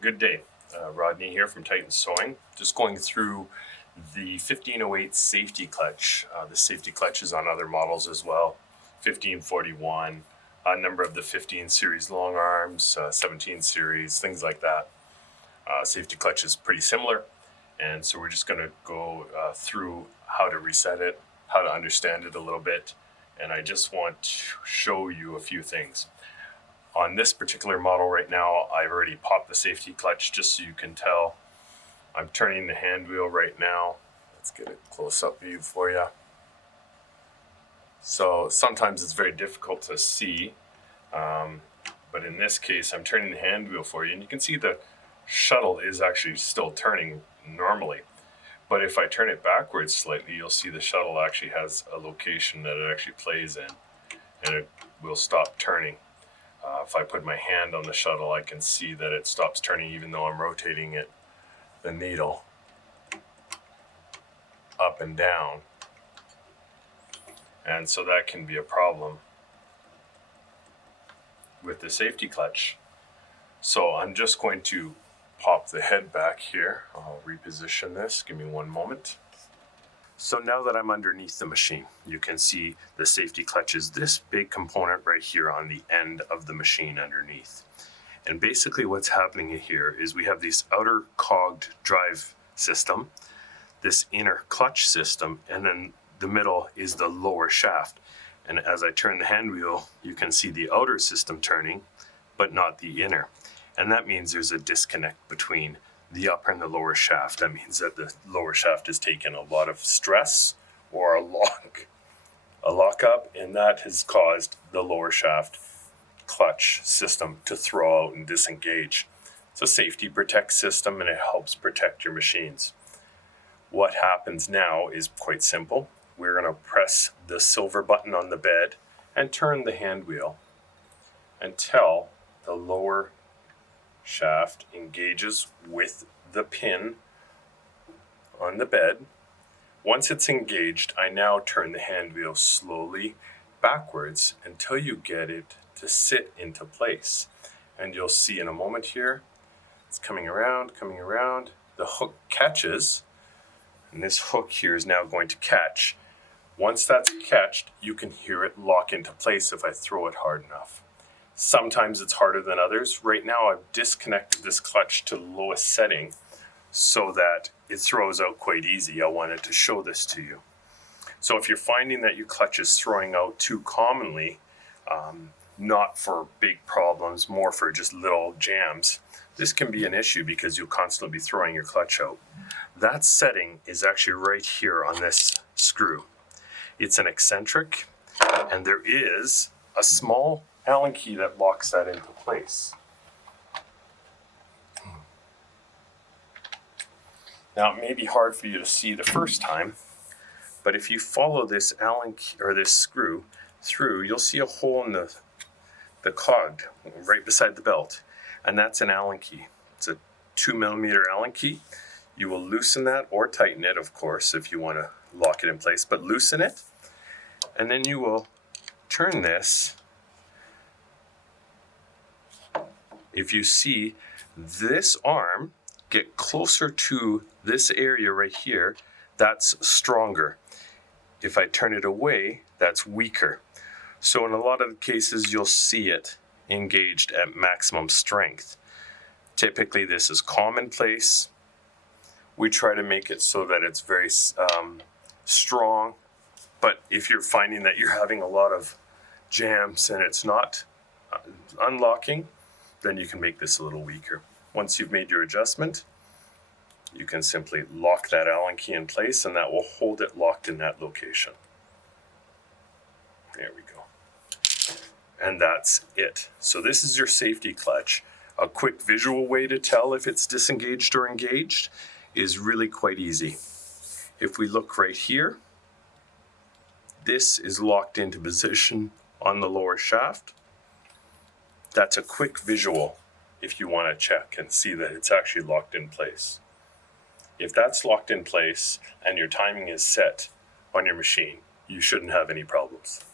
good day. Rodney here from Titan Sewing. Just going through the 1508 safety clutch. The safety clutch is on other models as well. 1541, a number of the 15 series long arms, 17 series, things like that. Safety clutch is pretty similar. And so we're just going to go through how to reset it, how to understand it a little bit. And I just want to show you a few things. On this particular model right now, I've already popped the safety clutch just so you can tell. I'm turning the hand wheel right now. Let's get a close-up view for you. So sometimes it's very difficult to see, but in this case, I'm turning the hand wheel for you, and you can see the shuttle is actually still turning normally. But if I turn it backwards slightly, you'll see the shuttle actually has a location that it actually plays in, and it will stop turning. If I put my hand on the shuttle, I can see that it stops turning even though I'm rotating it, the needle, up and down. And so that can be a problem with the safety clutch. So I'm just going to pop the head back here. I'll reposition this. Give me one moment. So now that I'm underneath the machine, you can see the safety clutch is this big component right here on the end of the machine underneath. And basically what's happening here is we have this outer cogged drive system, this inner clutch system, and then the middle is the lower shaft. And as I turn the hand wheel, you can see the outer system turning, but not the inner. And that means there's a disconnect between the upper and the lower shaft. That means that the lower shaft has taken a lot of stress or a lockup, and that has caused the lower shaft clutch system to throw out and disengage. It's a safety protect system, and it helps protect your machines. What happens now is quite simple. We're going to press the silver button on the bed and turn the hand wheel until the lower shaft engages with the pin on the bed. Once it's engaged, I now turn the hand wheel slowly backwards until you get it to sit into place. And you'll see in a moment here, it's coming around, the hook catches, and this hook here is now going to catch. Once that's catched, you can hear it lock into place if I throw it hard enough. Sometimes it's harder than others. Right now I've disconnected this clutch to the lowest setting so that it throws out quite easy. I wanted to show this to you. So if you're finding that your clutch is throwing out too commonly, not for big problems, more for just little jams, this can be an issue because you'll constantly be throwing your clutch out. That setting is actually right here on this screw. It's an eccentric, and there is a small Allen key that locks that into place. Now it may be hard for you to see the first time, but if you follow this Allen key or this screw through, you'll see a hole in the cog right beside the belt, and that's an Allen key. It's a 2mm Allen key. You will loosen that or tighten it, of course, if you want to lock it in place, but loosen it, and then you will turn this. If you see this arm get closer to this area right here, that's stronger. If I turn it away, that's weaker. So in a lot of cases, you'll see it engaged at maximum strength. Typically, this is commonplace. We try to make it so that it's very strong. But if you're finding that you're having a lot of jams and it's not unlocking, then you can make this a little weaker. Once you've made your adjustment, you can simply lock that Allen key in place, and that will hold it locked in that location. There we go. And that's it. So this is your safety clutch. A quick visual way to tell if it's disengaged or engaged is really quite easy. If we look right here, this is locked into position on the lower shaft. That's a quick visual if you want to check and see that it's actually locked in place. If that's locked in place and your timing is set on your machine, you shouldn't have any problems.